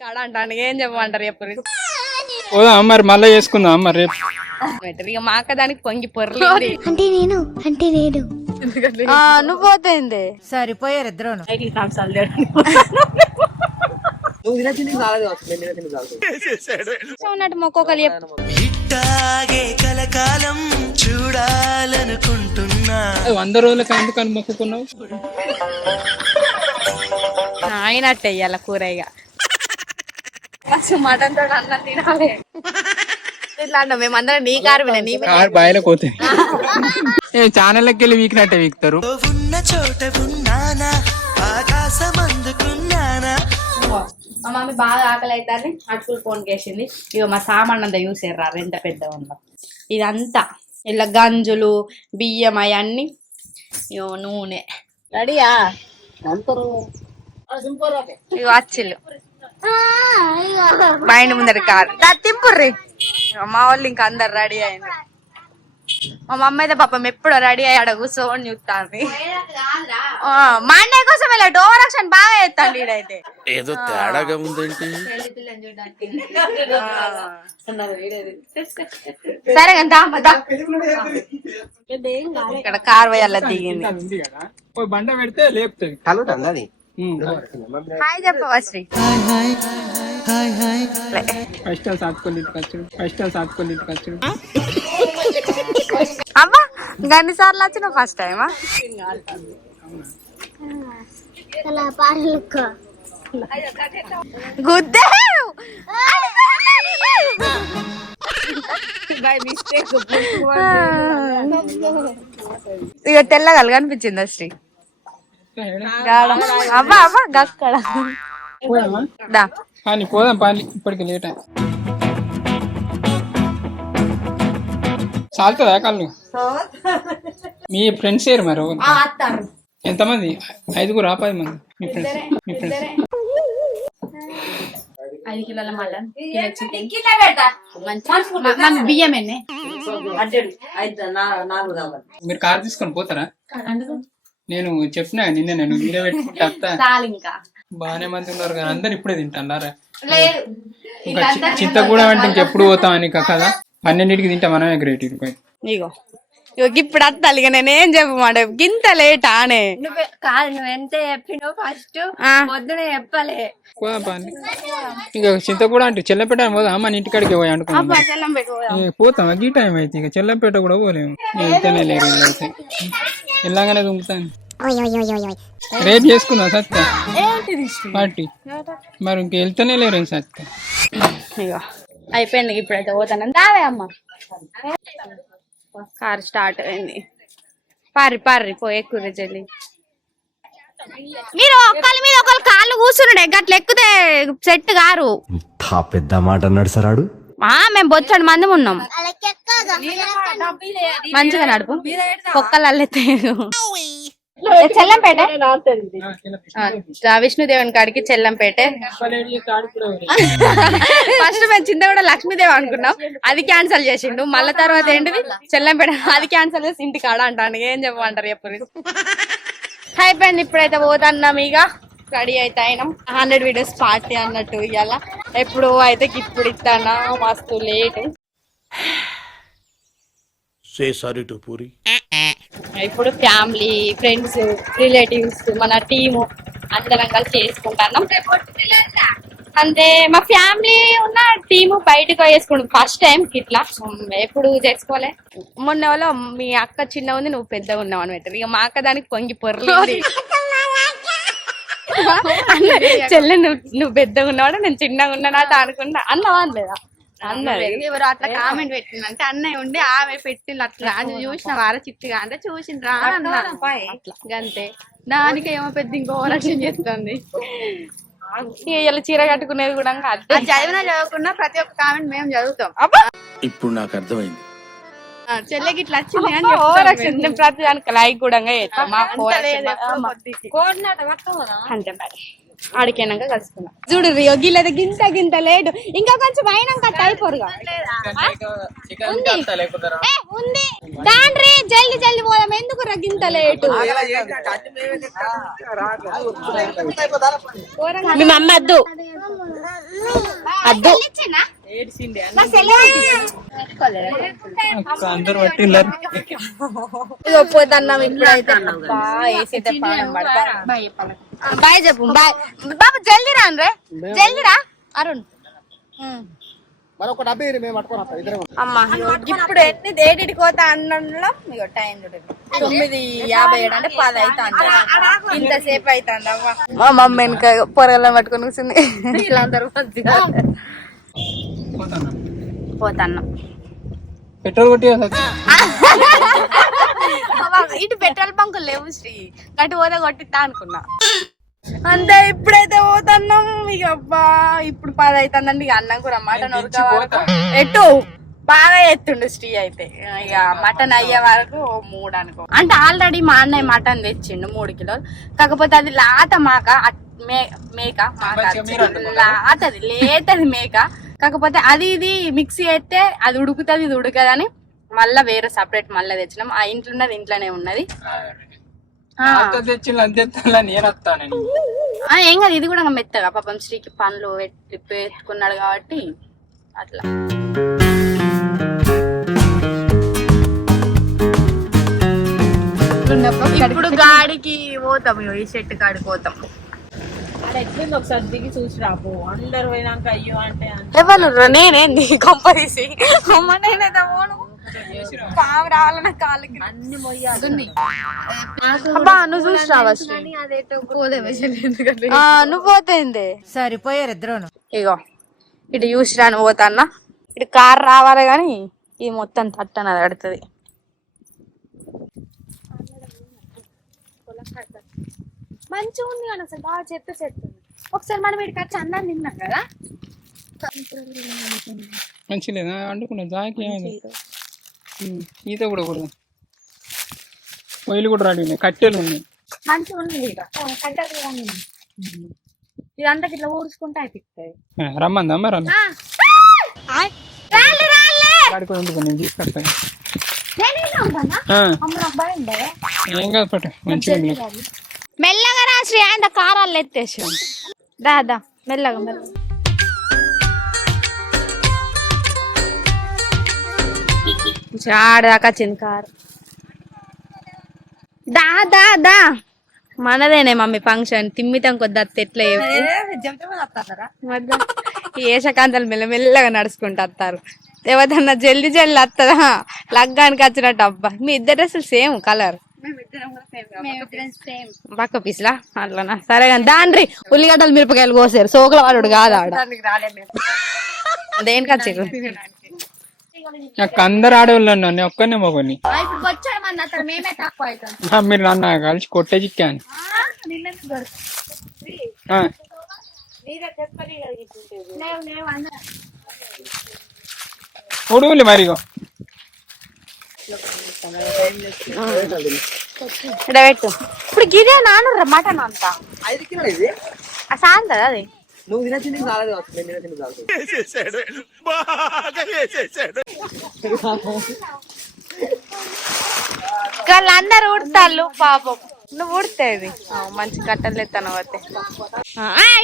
కాడ అంటాను. ఏం చెప్పమంటారు చెప్పరు పోదా మరి మళ్ళీ చేసుకుందాం మరి రేపు. ఇక మా అక్క దానికి పొంగి పొర్లి అంటే నేను అంటే నేను నువ్వు పోతుంది? సరిపోయారు ఇద్దరు ఉన్నట్టు చెప్పు. ఇట్టాగే కలకాలం చూడాలనుకుంటున్నా. వంద రోజులకు ఎందుకని మొక్కుకున్నావు? అయినట్టే ఇయ్యాల కూర ఇక మటన్ తోటి అన్నం తినాలి. ఇట్లా అంటాం మేమందరం నీ కారు విన నీ కారు బాయిలో పోతుంది. ఏ ఛానల్కి వెళ్ళి వీకినట్టే వీక్తారు. ఉన్న చోట ఉన్నానా? ఆకాశం అందుకున్నానా? మా మమ్మీ బాగా ఆకలి అవుతుంది అటుకులు ఫోన్ చేసింది ఇక మా సామాన్ అంతా చూసారు ఎంత పెద్ద ఉందో ఇదంతా. ఇలా గంజులు బియ్యం అవన్నీ. ఇగో నూనె. రెడీయా? ఇక వచ్చిల్లు మైండ్ ముందర కారు. తింపుర్రి మా వాళ్ళు ఇంకా అందరు రెడీ అయింది మా మమ్మీ అయితే పాపం ఎప్పుడు రెడీ అయ్యాడ కూర్చోని చూస్తాను మా అన్నయ్య కోసం ఇలా డోర్ యాక్షన్ బాగా చేస్తాడు ఈడైతే. ఏదో తేడాగా ఉందేంటి? సరే కదా ఇక్కడ కార్ వేయాల దిగింది. ఉంది కదా. పోయి బండ పెడితే లేపుతుంది హాయ్ చెప్పవా శ్రీ ఫస్ట్ సాత్కొని ఫస్ట్ సాత్కొని అమ్మా గన్ని సార్లు వచ్చిన ఫస్ట్ టైమా గుద్దే ఇక తెల్లగలు కనిపించింది శ్రీ. అవ్వ అవ్వ గక్కడ పోదామా దా కానీ పోదాం పాని ఇప్పటికి లేట్ చాలుతుందా కళ్ళు మీ ఫ్రెండ్స్ ఏరు మరి? ఎంతమంది ఐదుగురు ఆ పది మంది మీ ఫ్రెండ్స్ మీ ఫ్రెండ్స్ ఐదు కిలోల బియ్యం ఎన్ని మీరు కార్ తీసుకొని పోతారా నేను చెప్పినా నిన్న నేను మీరే పెట్టుకుంటే ఇంకా బాగానే మంది ఉన్నారు కానీ అందరు ఇప్పుడే తింటారా ఇంకా చింతగూడ అంటే ఇంకెప్పుడు పోతాం అని కదా? పన్నెండింటికి తింటా మనమే గ్రేట్ ఇగో. ఇప్పుడు అత్తాలి ఇక నేనేం చెప్పమాట గింత లేట్ ఆనే. నువ్వు కాదు నువ్వు ఎంత చెప్పినావు ఫస్ట్. పొద్దున చెప్పలే. ఇక చింతగూడ అంటే చెల్లపేట పోదాం మన ఇంటికాడికి పోయి అనుకున్నాం ఏ, పోతాం. ఈ టైం అయితే ఇక చెల్లంపేట కూడా పోలేము. వెళ్తేనే లేరు అయితే. వెళ్ళగానే దుంకుతాను. రేపు చేసుకుందాం సత్య. పార్టీ. మరి ఇంక వెళ్తేనే లేరు సత్య? ఇగో అయిపోయింది ఇప్పుడైతే పోతాను. దావే అమ్మ. కార్ స్టార్ట్ అయింది. పారి పారి పో ఎక్కువ చెల్లి మీరు ఒకళ్ళ మీద ఒకళ్ళు కాళ్ళు కూర్చున్నాడు గట్ల ఎక్కితే సెట్ గారు పెద్ద మాట అన్నాడు సరాడు మేము బొచ్చడి మంది ఉన్నాం. మంచిగా నడుపు. కుక్కలు అల్లెత్తే చెల్లంపేట? విష్ణుదేవుని కాడికి చెల్లంపేట. ఫస్ట్ మేము చింత కూడా లక్ష్మీదేవి అనుకున్నాం. అది క్యాన్సిల్ చేసిండు. మళ్ళీ తర్వాత ఏంటిది? చెల్లంపేట. అది క్యాన్సిల్ చేసి ఇంటికి ఆడ అంటాను ఏం చెప్పమంటారు చెప్పరు అయిపోయింది ఇప్పుడైతే పోతున్నాం ఇక. రెడీ అయితే అయినాం హండ్రెడ్ వీడియోస్ పార్టీ అన్నట్టు ఇవాళ ఎప్పుడు అయితే ఇప్పుడు ఇస్తానా మస్తు late. Say sorry to Puri ఇప్పుడు ఫ్యామిలీ ఫ్రెండ్స్ రిలేటివ్స్ మన టీము అందరం కలిసి చేసుకుంటాను అంటే మా ఫ్యామిలీ ఉన్న టీము బయటకు వేసుకుంటాం. ఫస్ట్ టైం ఇట్లా. ఎప్పుడు చేసుకోలే? మొన్న వాళ్ళ మీ అక్క చిన్న ఉంది నువ్వు పెద్దగా ఉన్నావు అని పెట్టారు ఇక మా అక్క దానికి పొంగి పొర్లి అన్న చెల్లె నువ్వు నువ్వు పెద్దగా ఉన్నావాడు? నేను చిన్నగా ఉన్నానా అనుకున్నా అన్నవా అనలేదా ఎవరు అట్లా కామెంట్ పెట్టింది అంటే అన్నయ్య ఉండి ఆమె పెట్టింది అట్లా. అది చూసిన వార చిట్టిగా అంటే చూసిండ్రా. గంతే. దానికి ఏమో పెద్ద ఇంకో రక్షణ చేస్తుంది. ఇలా చీర కట్టుకునేది కూడా చదివినా చదవకుండా ప్రతి ఒక్క కామెంట్ మేము చదువుతాం. ఇప్పుడు నాకు అర్థమైంది. చెల్లెకి ఇట్లా వచ్చింది అని ఓ చెప్తాం రక్షణ నేను ప్రతి దానికి లైక్ కూడా అంత అమ్మ. మరి ఆడికైనాక చూడు రియో గిల్లది గింత గింత లేటు ఇంకా కొంచెం అయినాక అయిపోరుగా ఉంది ఏ, ఉంది దాండ్రి జల్ది జల్ది పోదాం ఎందుకు గింత లేటు మీ మమ్మ వద్దు అద్దు అక్క అందరు పట్టిల్లారు ఇప్పుడైతే ఏసైతే పడతా. బాయ్ చెప్పు బాయ్ బాబు జల్దీ రా రే జల్దీ రా అరుణ్ అమ్మా ఇప్పుడు ఎన్ని ఏడికి పోతా అన్నంలో ఇగో టైం తొమ్మిది యాభై ఏడు అంటే పది అవుతుంది ఇంతసేపు అవుతుంది అమ్మా మా మమ్మీ వెనక పొరగల్లో పట్టుకొని కూర్చుంది వీళ్ళందరూ మంచిగా పోతాన్నాం. పెట్రోల్ కొట్టి సత్య ఇటు పెట్రోల్ బంకులు లేవు శ్రీ. గట్టి పోతే కొట్టిస్తా అనుకున్నా. అంతే ఇప్పుడైతే పోతున్నాం. ఇక అబ్బా ఇప్పుడు పది అవుతుందండి ఇక అన్నం కూడా మటన్ ఎట్టు బాగా ఎత్తుండు శ్రీ అయితే. ఇక మటన్ అయ్యే వరకు మూడు అనుకో. అంటే ఆల్రెడీ మా అన్నయ్య మటన్ తెచ్చిండు మూడు కిలోలు. కాకపోతే అది లాత మాక మే- మేక మాక? లాతది లేతది మేక. కాకపోతే అది ఇది మిక్సీ అయితే అది ఉడుకుతుంది ఇది ఉడకదని మళ్ళా వేరే సపరేట్ మళ్ళీ తెచ్చినాం. ఆ ఇంట్లో ఉన్నది ఇంట్లోనే ఉన్నది. ఏం కాదు ఇది కూడా మెత్తగా. పాపం శ్రీకి పండ్లు పెట్టి పెట్టుకున్నాడు కాబట్టి అట్లా. ఇప్పుడు గాడికి పోతాం ఈ చెట్టు కాడికి పోతాం. ఎట్లుంది ఒకసారి దిగి చూసి రాపు. అందరు పోయినాక అయ్యో అంటే ఎవరు తీసి. అమ్మ నేనైతే పోను. పాము రావాలన్న కాళ్ళకి. అన్ని మొయ్యాలి. అబ్బా నువ్వు చూసి రావా శ్రీ? ఆ, నువ్వు పోతేంది సరిపోయారు ఇద్దరు ఇగో ఇటు చూసి రాను పోతాన్నా ఇటు కార్ రావాలి కానీ ఇది మొత్తం తట్టన పడుతుంది మంచిగా ఉంది కానీ అసలు బాగా చెత్త ఉంది. ఒకసారి మనం ఇక్కడికి వచ్చి అన్నం తిన్నాం కదా? మంచి లేదా వండుకున్నా జాకి ఈత కూడా కూడా పొయ్యిలు కూడా రెడీ ఉన్నాయి కట్టెలు ఉన్నాయి. మంచిగా ఉంది ఇక కట్టెలు. ఇదంతా ఇట్లా ఊడ్చుకుంటే అయిపోతుంది రమ్మందా మరి నేను తీసుకొస్తాను ఏం కాదు పట్టు. మంచిగా మెల్లగా రా శ్రీ ఆయన కారాలు ఎత్తేసి దా దా మెల్లగా మెల్లగా. ఆడదాకా వచ్చింది కారు. దా దా దా. మనదేనే మమ్మీ ఫంక్షన్. తిమ్మితం కొద్ది అత్త ఎట్లా ఏషకాంతాలు మెల్లమెల్లగా నడుచుకుంటూ వస్తారు. ఎవరన్నా జల్ది జల్ది వస్తుందా లగ్గానికి వచ్చినట్టు అబ్బా. మీ ఇద్దరు అసలు సేమ్ కలర్. పక్క పీసులా అట్లనా? సరే కానీ దాని ఉల్లిగడ్డలు మిరపకాయలు కోసారు. సోకుల వాడు కాదు ఆడ. దేనికి వచ్చారు నాకు అందరు ఆడవాళ్ళు అన్నా నేను ఒక్కనే మొగని మీరు నన్ను కలిసి కొట్టే చిక్కాను ఉడుగులే మరిగో ఇక్కడ పెట్టు. ఇప్పుడు గిరే నాను మటన్ అంతా. ఆ సాంతది అది. వాళ్ళందరూ ఉడతాళ్ళు పాపం. నువ్వు ఉడతేది మంచి కట్టలు ఎత్తాను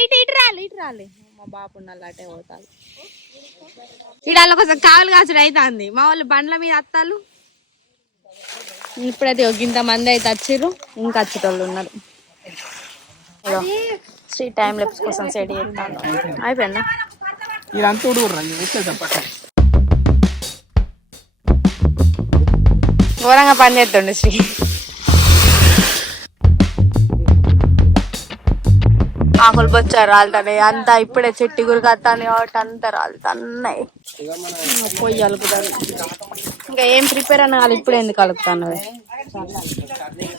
ఇటు ఇటు రాలి ఇటు రాలి మా బాబు నల్లాటే పోతాను ఇడాల కొంచెం కావలు కాసుడు అవుతుంది మా వాళ్ళు బండ్ల మీద అత్తాలు ఇప్పుడైతే ఒక ఇంత మంది అయితే వచ్చిర్రు ఇంకా వచ్చేటోళ్ళు ఉన్నారు. శ్రీ టైం లెప్స్ కోసం సెట్ చేస్తాను. అయిపోయిందా? ఇదంతా ఘోరంగా పని చేస్తుండే శ్రీ. ఆకులు బొచ్చారు రాలుతున్నాయి అంతా ఇప్పుడే చెట్టు గురికత్తాను కాబట్టి అంతా రాలుతున్నాయి. పొయ్యి అలుపుతాను ఇంకా ఏం ప్రిపేర్ అని వాళ్ళు ఇప్పుడే ఎందుకు అలుపుతాను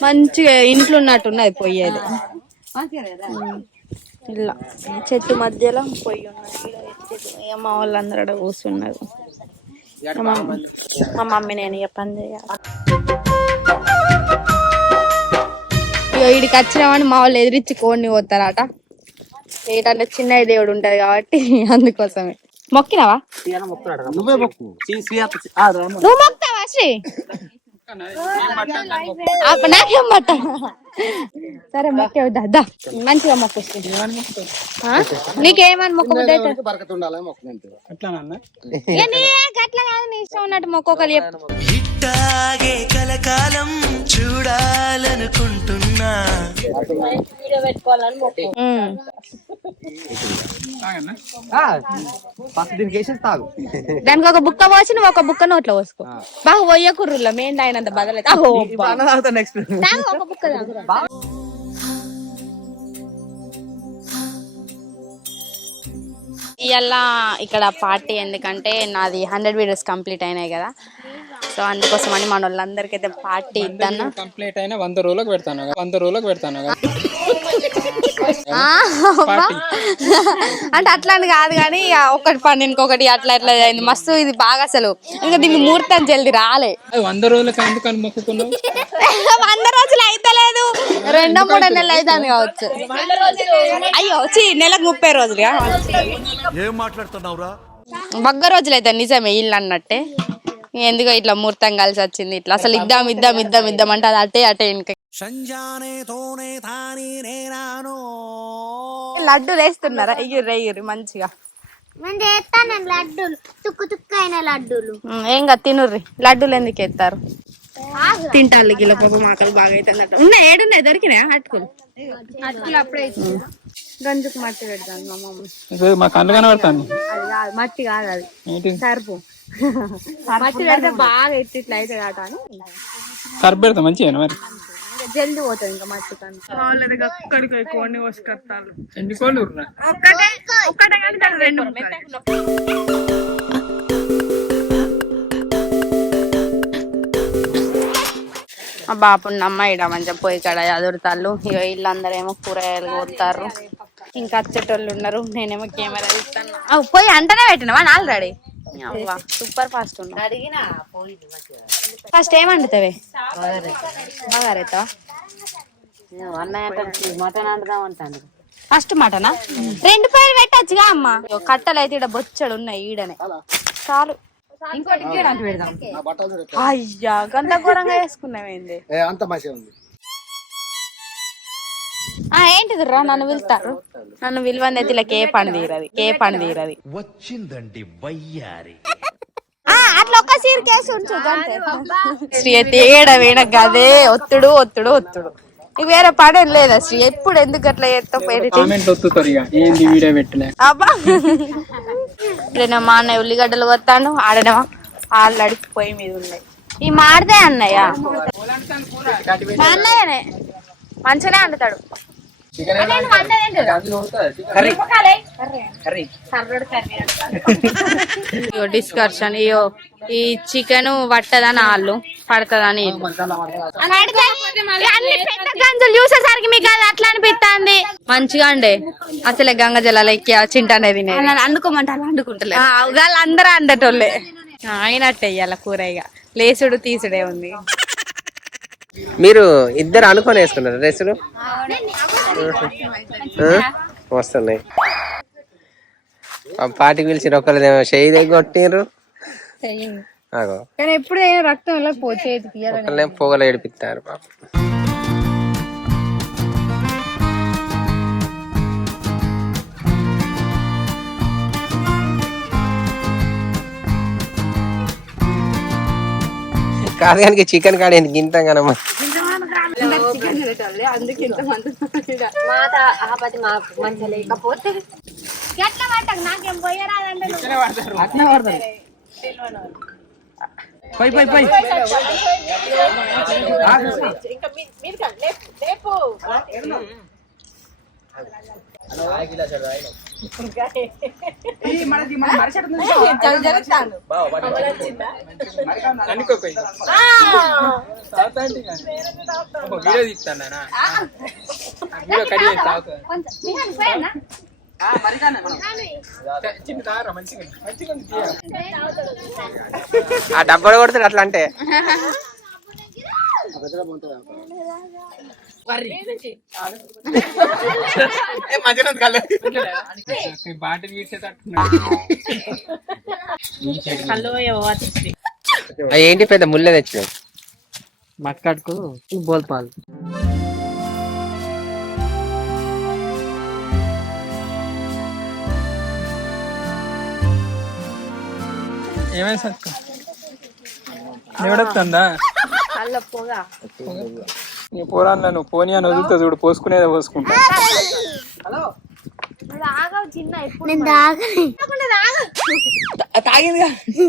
మంచిగా ఇంట్లో ఉన్నట్టున్నది పొయ్యి అది. ఇలా. చెట్టు మధ్యలో పొయ్యి ఉన్నది ఇక మా వాళ్ళందరూ అక్కడ కూర్చున్నారు. మా మమ్మీ- మా మమ్మీ నేను ఇక పని చేయాలి. ఇక వీడికి వచ్చినామని మా వాళ్ళు ఎదిరించి కోడిని పోతారట ఏంటంటే చిన్న దేవుడు ఉంటది కాబట్టి అందుకోసమే. మొక్కినావా? నువ్వు మొక్తావా శ్రీ? అప్ప నాకేం పట్ట సరే మొక్కే వద్దా? దా. మంచిగా మొక్కు. నీకేమని మొక్క బుద్ధి అట్లా నీ గట్ల కాదు నీ ఇష్టం ఉన్నట్టు మొక్కొకరు చెప్పు. ఇట్టాగే కలకాలం చూడాలనుకుంటున్నా. దానికి ఒక బుక్క పోసి నువ్వు ఒక బుక్క నోట్లో పోసుకో. బాగా పోయే కుర్రుల్లో మేము తాగినంత బదలైతే. ఒక బుక్క. ఇవాళ ఇక్కడ పార్టీ ఎందుకంటే నాది హండ్రెడ్ వీడియోస్ కంప్లీట్ అయినాయి కదా సో అందుకోసం అని మన వాళ్ళందరికీ అయితే పార్టీ ఇద్దన్నా కంప్లీట్ అయినా వంద రోజులకు పెడతాను వంద రోజులకు పెడతాను అబ్బా. అంటే అట్లా అని కాదు కానీ ఇక ఒకటి పని ఇంకొకటి అట్లా ఇట్లా అయింది. మస్తు ఇది బాగా అసలు. ఇంకా దీనికి ముహూర్తం జల్ది రాలే. వంద రోజులకు ఎందుకు అని మొక్కుకున్నావు? వంద రోజులు అయితలేదు. రెండో మూడో నెలలు అవుతుంది కావచ్చు. అయ్యో వచ్చి నెలకు ముప్పై రోజులుగా. ఏం మాట్లాడుతున్నావురా? బగ్గ రోజులు అయితే నిజమే ఇల్లు అన్నట్టే. ఎందుకో ఇట్లా ముహూర్తం కలిసి వచ్చింది. ఇట్లా అసలు ఇద్దాం ఇద్దాం ఇద్దాం ఇద్దాం అంటే అది అటే అటే ఇంకా. లడ్డూలు వేస్తున్నారా ఎయ్యుర్రి ఎయ్యుర్రి మంచిగా. నేను చేస్తాను లడ్డూలు. తుక్కు తుక్కు అయిన లడ్డూలు తినుర్రి. లడ్డూలు ఎందుకు ఎత్తారు? తింటారు గిల పాప మాకలు బాగా అయితే ఉన్నాయి ఏడున్నాయి దొరికినాయి అటుకులు అటుకులు అప్పుడే గంజుకు మట్టి పెడతాను మా మమ్మీ. మా కనబడతాను మట్టి కాదు అది. సరుపు. మట్టి పెడితే బాగా ఎత్తి ఇట్లా అయితే కాట అని సర్ఫ్ పెడతా మంచిగా మరి. జల్ది పోతుంది ఇంకా మట్టి కన్నా అక్కడికి కొన్ని వసుకొస్తాను ఎన్ని కోళ్ళు ఉర్రా? ఒక్కటే ఒక్కటే కానీ దాని రెండు ఉంటాయి. మా మంచిగా పోయి కాడ ఎదురుతాళ్ళు ఇక వీళ్ళందరేమో కూరగాయలు కోతారు ఇంకా వచ్చేటోళ్ళు ఉన్నారు. నేనేమో కెమెరా తీస్తాను. అవ్ పోయి అంటనే పెట్టినవా? ఆల్రెడీ సూపర్ ఫాస్ట్ ఉన్నా. ఫస్ట్ ఏం వండుతావే? బాగారేతావా ఫస్ట్ మటనా రెండు పైలు పెట్టచ్చుగా అమ్మ. కట్టలు అయితే ఇక్కడ బొచ్చడు ఉన్నాయి ఈడనే. చాలు. ఇంకోటి పెడదాం. అయ్యా గంత ఘోరంగా వేసుకున్నామేంది అంత మంచిగా ఉంది. ఏంటిది రా నన్ను పిలుస్తారు నన్ను విలువంది అయితే ఇలా కే పని తీరది. కే పని తీరది. వచ్చిందండి వయ్యారి. ఆ, అట్లా ఒక్క సీర్ కేసు ఉంచు. శ్రీ అయితే ఏడ వీణ గదే ఒత్తుడు ఒత్తుడు ఒత్తుడు. ఇక వేరే పడేం లేదా శ్రీ? ఎప్పుడు ఎందుకు అట్లా చేస్తావు? అబ్బా. ఇప్పుడేనా మా అన్నయ్య ఉల్లిగడ్డలు కొత్తాను ఆడనేమా వాళ్ళు అడిగిపోయి మీద ఉన్నాయి. ఈ మాడదే అన్నయ్య. మంచిగానే అండుతాడు ఇగో డిస్కషన్ ఇయో ఈ చికెన్ పట్టదని వాళ్ళు పడతదని గంజలు చూసేసరికి మీకు అది అట్లా అనిపిస్తుంది మంచిగా అండి అసలే గంగ జలాలు ఎక్కి చింటానే తినేది అందుకోమంటే అలా అందుకుంటలే వాళ్ళందరూ అండటోళ్ళే ఆ, అయినట్టే ఇయ్యాల కూర ఇక లేసుడు తీసుడే ఉంది మీరు ఇద్దరు అనుకొని వేసుకున్నారు డ్రెస్సులు? వస్తున్నాయి. ఆ పాటికి పిలిచి కొట్టిర్రు. అగో. కానీ ఎప్పుడు రక్తం పొగలు ఏడిపిస్తారు పాప. కాదు కానీ చికెన్ కాడ ఎందుకు గింతం కనమ్మా ఇంకా వీడియో తీస్తానా వీడియో. ఆ డబ్బలు కొడతాడు అట్లా అంటే. ఏంటి పెద్ద ముళ్ళ తెచ్చు మక్కడుకు బోల్పాలు ఏమైనా సార్ ఎవడొస్తుందా అల్ల పోగా. నీ పోరాన్లో నువ్వు పోనీ అని వదులుతా చూడు పోసుకునేదే పోసుకుంటా. నేను తాగని.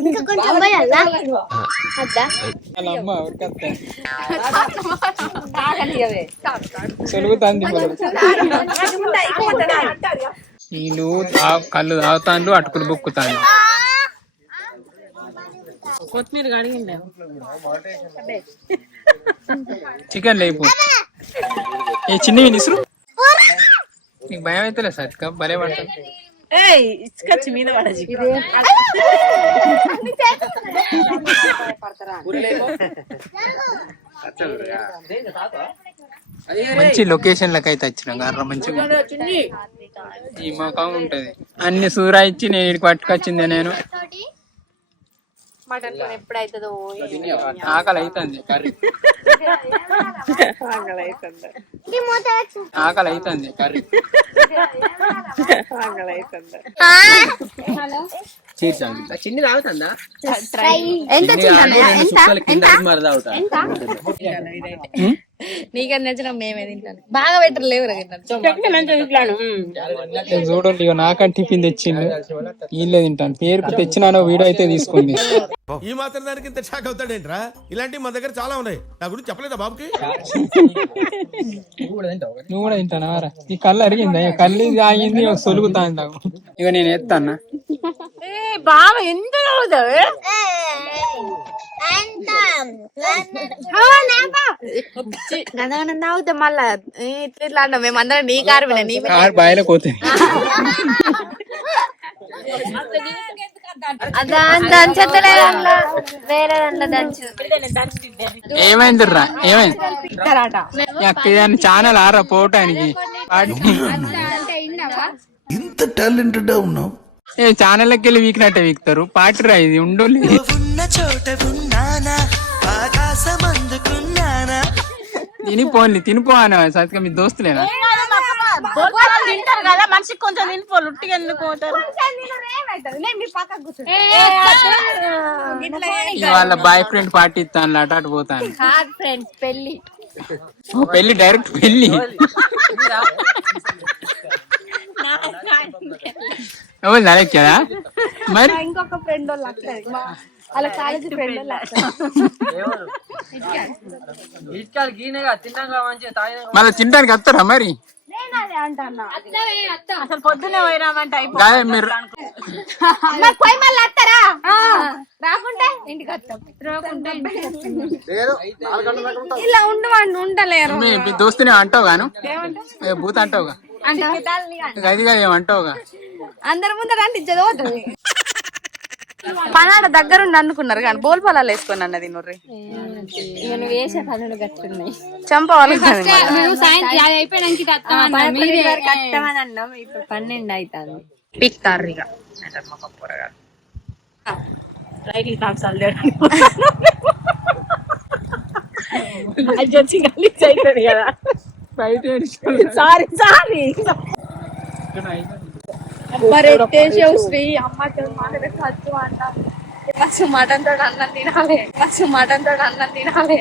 ఇంకా కొంచెం పోయాలా వాళ్ళ అమ్మ ఉరికొస్తా సొలుగుతాంది వీళ్ళు తా- కళ్ళు తాగుతాండ్రు అటుకులు బుక్కుతాండ్రు కొత్తిమీర కడిగిండే. చికెన్ లేపు. ఏ చిన్నవి నిసురు నీకు భయం అయితే సత్క భలే ఏయ్ మీద పడచి మంచి లొకేషన్ లకి అయితే వచ్చిన గారు మంచిగా ఈ మొఖం ఉంటది. అన్ని సూరా ఇచ్చి నేను పట్టుకొచ్చింది నేను. మటన్ కొని ఎప్పుడైతుందో ఆకలి అవుతుంది కర్రీ. ఇది మూత పెట్టు. ఆకలి అవుతుంది కర్రీ చిన్ని తాగుతుందా? ఎంత? ఉం? నీకని నచ్చిన మేమే తింటాను. బాగా పెట్టలేవు ఇది చూడండి ఇక నాకంటే టిఫిన్ తెచ్చిండు. వీళ్ళే తింటాను. పేరుకు తెచ్చినానో వీడియో అయితే తీసుకుంది. ఈ మాత్రం దానికి ఇంత షాక్ అవుతాడేంట్రా? ఇలాంటివి మన దగ్గర చాలా ఉన్నాయి. నా గురించి చెప్పలేదా బాబుకి? నువ్వు కూడా తింటానా? ఈ కళ్ళు అరిగిందా? కళ్ళు ఆగింది సొలుగుతాను ఇక నేను ఎత్తానా బాగా ఎంత చదువుతావు మళ్ళా ఇట్లా ఇట్లా అంటాం మేము అందరం నీ కారు విన నీ కారు బాయిలో దంచు ఏమైంది రా ఏమైంది ఆరా పోవటానికి. ఇంత టాలెంటెడ్ ఉన్నావు. ఏ ఛానల్కి వెళ్ళి వీకినట్టే వీక్తారు. పార్టీ రా ఇది ఉండోలి. ఉన్న చోట ఉన్నానా? ఆకాశం అందుకున్నానా? తిని పోన్లి తినిపో అని సత్క మీ దోస్తులేనా? తింటారు కదా మనిషికి కొంచెం తినిపోలు ఉట్టిగా ఎందుకు పోతారు? ఇక వాళ్ళ బాయ్ ఫ్రెండ్ పార్టీ ఇస్తాను అటు అటు పోతాను ఫ్రెండ్స్ పెళ్ళి ఓ పెళ్ళి డైరెక్ట్ పెళ్ళి ఎవరు నలెక్కదా మరి? ఇంకొక ఫ్రెండ్ వాళ్ళు కాలేజీ ఫ్రెండ్ వాళ్ళు మళ్ళీ తినడానికి వస్తారా మరి? అసలు పొద్దునే పోయినామంటే పోయి మళ్ళీ వస్తారా? రాకుంటే? ఇంటికి వస్తాం. రాకుంటే ఇలా ఉండవండి ఉండలేరు దోస్తుని అంటావు గాను ఏ భూత అంటావుగా? ఏమంటావుగా అందరి ముందర అంటే చదవద్దు పనాడ దగ్గరుండి అనుకున్నారు కానీ బోల్ పొలాలు వేసుకొని అన్నది నుర్రి. నువ్వు వేసే పనులు గట్టున్నాయి చంపవాలి అది ఇప్పుడు పన్నెండు అవుతుంది పిక్తారు ఇక రైలు తాక్సాలు అది వచ్చి గలీజ్ అవుతుంది కదా. బయట సారీ సారీ. మరెత్తేసావు శ్రీ అమ్మ మాటలు ఖర్చు అంట మస్తు మటన్ తోడు అన్నం తినాలి? మస్తు మటన్ తోడు అన్నం తినాలి?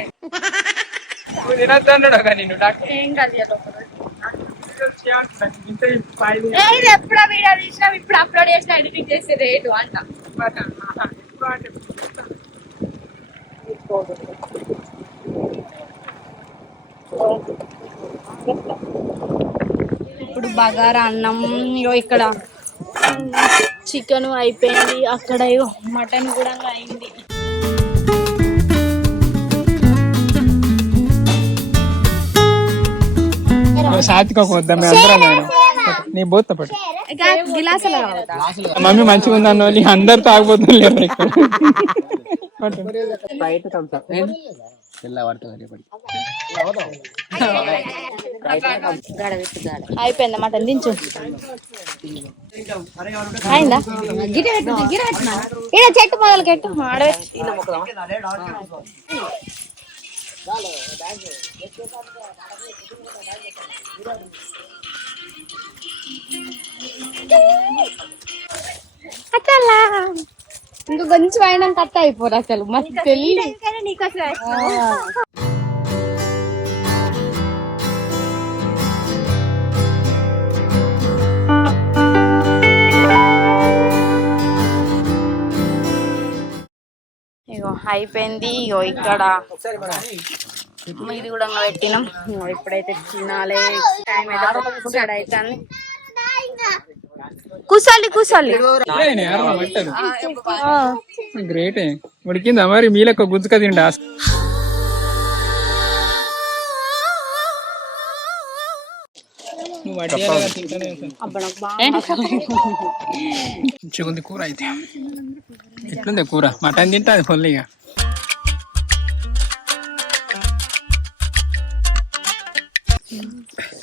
తినద్దు ఏం ఎప్పుడో వీడియో తీసినాం ఇప్పుడు అప్లోడ్ చేసిన ఎడిటింగ్ చేసే రేటు అంట. ఇప్పుడు బగారా అన్నం ఇగో ఇక్కడ చికెన్ అయిపోయింది. అక్కడ ఇగో మటన్ కూడా అయింది. నీ బోత పట్టు. మమ్మీ మంచిగా ఉందన్న వాళ్ళు అందరు తాగిపోతున్నారు ఇక్కడ? పట్టు. అయిపోయింది మటన్ దించు. అయిందా? ఈడ చెట్టు మొదలు కెట్టు ఆడవచ్చు ఇంకా కొంచెం అయినా కట్ అయిపోరు అసలు. మస్తు తెలియదు. అయిపోయింది. ఇగో ఇక్కడ ఇది కూడా పెట్టినాం. ఇగో ఇప్పుడైతే తినాలి. టైం అయితే కూసాలి కూసాలి గ్రేటే. ఉడికిందా మరి? మీలెక్క గుంజుక తిండా. మంచిగా ఉంది కూర అయితే. ఎట్లుంది కూర? మటన్ తింటా అది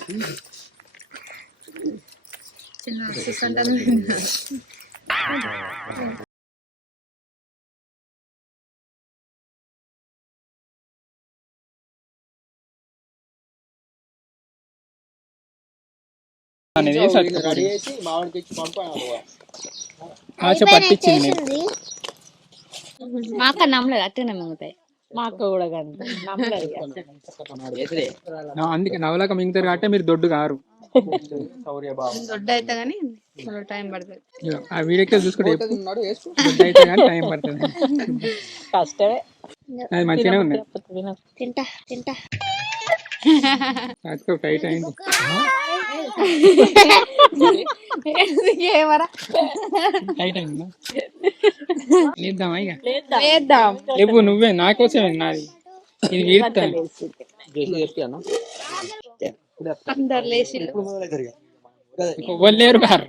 ఫుల్గా అనేది సర్దుకుపోయి. ఆశ పట్టించింది నీకు. మా అక్క నమ్మలేదు అట్టనే మింగుతాయి మా అక్క కూడా. నా- అందుకే నవలాక మింగుతారు కాబట్టి మీరు దొడ్డు కారు. దొడ్డ అయితే కానీ టైం పడుతుంది. ఆ వీడియోకి చూసుకుంటే ఎప్పుడు దొడ్డు అయితే కానీ టైం పడుతుంది. కష్టమే. అది మంచిగానే తింటా తింటా. టైట్ అయింది. ఏమరా? లేద్దామా ఇక? నువ్వే నా కోసమే నాది ఇది వీరుతాను. అందరు లేచి ఎవ్వరు లేరు ఎవరు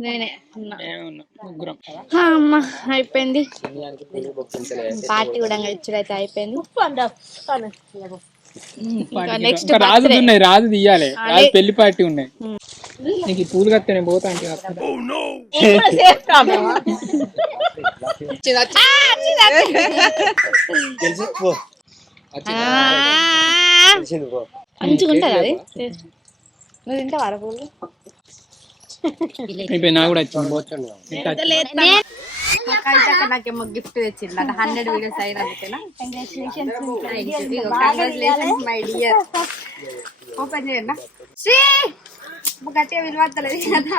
నేనే ముగ్గురం. అమ్మ అయిపోయింది. పార్టీ కూడా ఇచ్చుడైతే అయిపోయింది. నెక్స్ట్ రాజుది ఉన్నాయి రాజు తీయాలి రాజు పెళ్ళి పార్టీ ఉన్నాయి. నీకు ఈ పూలు కత్తే నేను పోతా అంటే అది? నువ్వు తింటావా పూలు? కూడా వచ్చింది. అక్క నాకేమో గిఫ్ట్ తెచ్చింది నాకు హండ్రెడ్ వీడియోస్ అయినందుకేనా కంగ్రాచులేషన్స్ మై డియర్ ఓపెన్ చేయండి. శ్రీ! గట్టిగా విలువత్తలేదు కదా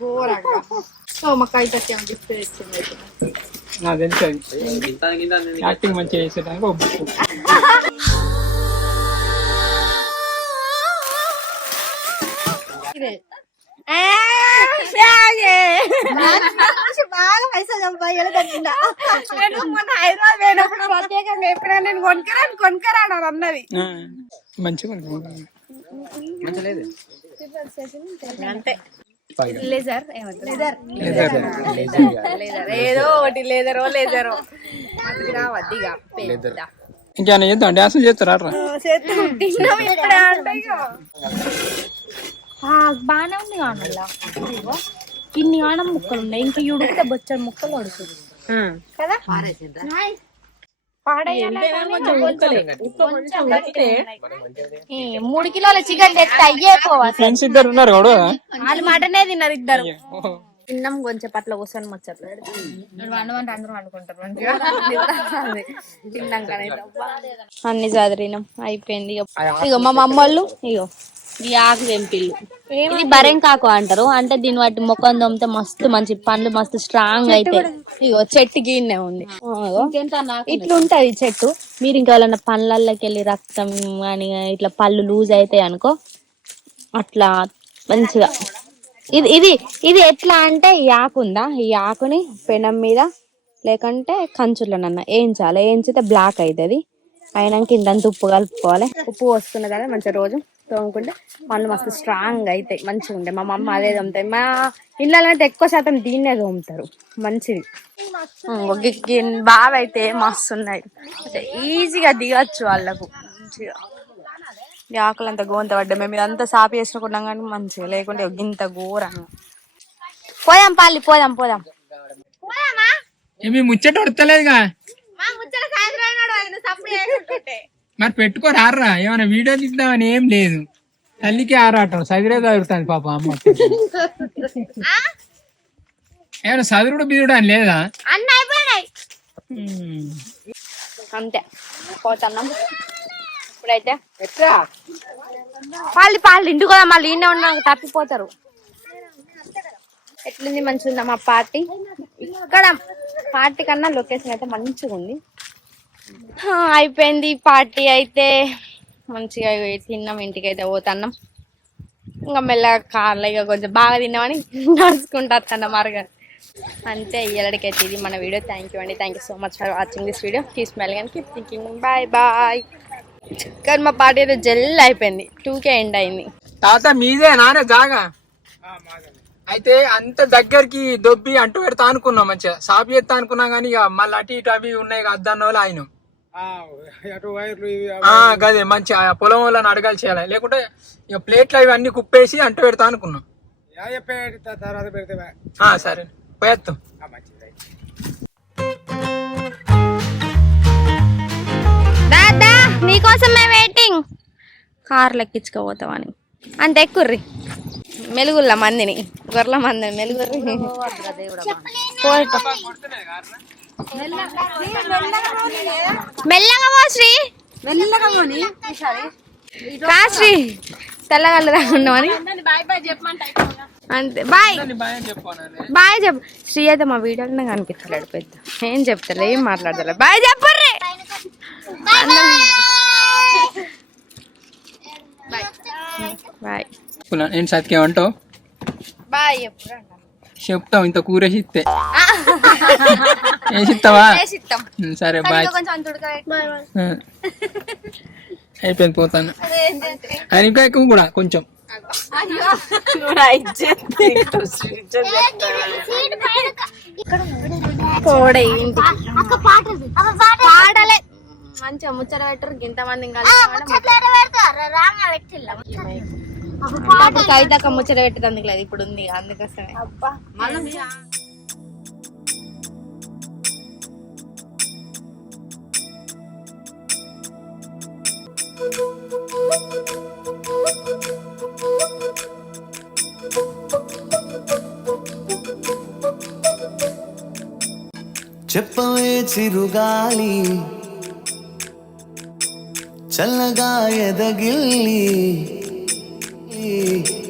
ఘోరంగా. సో మా కవిత అక్క ఏమో గిఫ్ట్ తెచ్చింది. నాకు తెలుసు యాక్టింగ్ మంచిగా చేసేదానికి ఒక బుక్ ఇదే. బాగా పైసలు సంపాదించాలి తగ్గిందా నేను మొన్న హైదరాబాద్ పోయినప్పుడు ప్రత్యేకంగా చెప్పినా నేను కొనుక్కరాను కొనుక్కరాను అని అన్నది మంచిగా అంతే. Laser laser. Leather laser. ఏదో ఒకటి లేదరో లేజరో. అది రావద్దు ఇక పెద్ద ఇంకేమైనా చేద్దాం? డ్యాన్స్ చేస్తారా? బాగానే ఉంది కానల్లా ఇదిగో, ఇన్ని ఆనం ముక్కలు ఉన్నాయి. ఇంక ఉడికితే బొచ్చడి ముక్కలు కదా? ఈ మూడు కిలోల చికెన్ తెస్తే అయ్యే పోవాలి ఫ్రెండ్స్ ఇద్దరు ఉన్నారు కూడా? వాళ్ళు మటనే తిన్నారు ఇద్దరు. తిన్నాం కొంచెం పట్ల కూర్చొని ముచ్చట్లు వండమంటే అందరూ వండుకుంటారు అన్ని చదివినాం అయిపోయింది ఇక ఇగో మా మమ్మ వాళ్ళు ఇగో. ఈ ఆకు తెంపిల్లు. ఇది బరెంకాకు అంటారు. అంటే దీని వాటి ముఖం తోమితే మస్తు మంచి పండ్లు మస్తు స్ట్రాంగ్ అయితే. ఇగో చెట్టు గిన్నె ఉంది. ఇట్లా ఉంటది చెట్టు. మీరు ఇంకా వాళ్ళ పండ్లకి వెళ్ళి రక్తం అని ఇట్లా పళ్ళు లూజ్ అవుతాయి అనుకో అట్లా మంచిగా. ఇది ఇది ఇది ఎట్లా అంటే ఈ ఆకు ఉందా? ఈ ఆకుని పెనం మీద లేకంటే కంచులనన్న వేయించాలి వేయించితే బ్లాక్ అవుతుంది అయినాక ఇంతంత ఉప్పు కలుపుకోవాలి. ఉప్పు వస్తుంది కదా మంచిగా రోజు తోముకుంటే పళ్ళు మస్తు స్ట్రాంగ్ అవుతాయి మంచిగా ఉంటాయి మా మమ్మ అదే తోముతాయి మా ఇళ్ళలో అయితే ఎక్కువ శాతం దీన్నే తోముతారు. మంచిది. బాగా అయితే మస్తు ఉన్నాయి అంటే ఈజీగా దిగచ్చు వాళ్ళకు. మంచిగా. ఈ ఆకులు అంత గోంత పడ్డా మేము ఇదంతా సాపి వేసుకున్నాం కానీ మంచిగా లేకుంటే ఇంత ఘోరంగా. పోదాం పాలి పోదాం పోదాం. ఏమి ముచ్చట పడతలేదుగా? మరి పెట్టుకోరారా ఏమైనా వీడియో తీద్దామని ఏం లేదు. తల్లికి ఆరాటం చదివే చదువుతుంది పాప అమ్మ. ఏమైనా చదువుడు బీరుడు అని లేదా? అంతే. పోతున్నాం. ఇప్పుడైతే వాళ్ళు పాలు ఇంటికి కూడా మళ్ళీ ఈయన ఉన్నా తప్పిపోతారు. ఎట్లుంది మంచిగా ఉందా మా పార్టీ? ఇక్కడ పార్టీ కన్నా లొకేషన్ అయితే మంచిగా ఉంది అయిపోయింది పార్టీ అయితే. మంచిగా తిన్నాం ఇంటికి అయితే పోతున్నాం. ఇంకా మెల్లగా కార్లో ఇక కొంచెం బాగా తిన్నామని నడుచుకుంటా తన మార్గం. అంతే ఇయ్యలడికైతే ఇది మన వీడియో. థ్యాంక్ యూ అండి. Thank you so much for watching this video please smile కానీ కీప్ థింకింగ్ బాయ్ బాయ్ కానీ మా పార్టీ అయితే జెల్ అయిపోయింది. టూకే ఎండ్ అయింది. తాత మీదే నానే జాగా. అయితే అంత దగ్గరికి దొబ్బి అంటూ పెడతా అనుకున్నాం మంచిగా. సాపు చేస్తా అనుకున్నా కానీ ఇక మళ్ళీ అటు ఇటు అవి ఉన్నాయి కదా అద్దన్న వాళ్ళు ఆయన ఆ, గదే మంచి ఆ పొలం వాళ్ళని అడగాలి చేయాలి. లేకుంటే ఇక ప్లేట్లు అవి అన్ని కుప్పేసి అంటూ పెడతా అనుకున్నాం. ఆ, సరే. పోయేస్తాం దాదా నీకోసమే వెయిటింగ్ కార్లు ఎక్కించుకోపోతామని అంత ఎక్కుర్రి. మెలుగుల్ల మందిని. గొర్రెల మందిని మెలుగుర్రి. మెల్లగా పో శ్రీ. రా శ్రీ. తెల్లగల్లరా ఉన్నామని బాయ్ బాయ్ చెప్పమంట అంతే. బాయ్. బాయ్ బాయ్ చెప్పు. శ్రీ అయితే మా వీడియోలో కనిపించలేడు పెద్ద. ఏం చెప్తలే ఏం మాట్లాడతలే. బాయ్ చెప్పుర్రి. బాయ్. నేను సతికేమంటావు బాయ్ చెప్పురా చెప్తాం ఇంత కూరేసి ఇస్తే వేసి ఇస్తావా ఇస్తాం ఉమ్, సరే బాయ్. అయిపోయింది పోతాను. ఆయన ఇంకా ఎక్కువ కూడా కొంచెం. పాడలే. మంచిగా ముచ్చట పెట్టరు పెట్టిల్ల అప్పుడు కవితక్క ముచ్చట పెట్టేందుకు లేదు ఇప్పుడు ఉంది అందుకోసమే. చిరుగాలి చల్లగా ఎదగిల్లి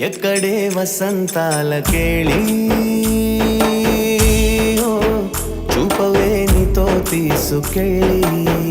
ఎక్కడే వసంతాల కేళి. ఓ, చూపవే నీతో తీసుకెళ్ళి.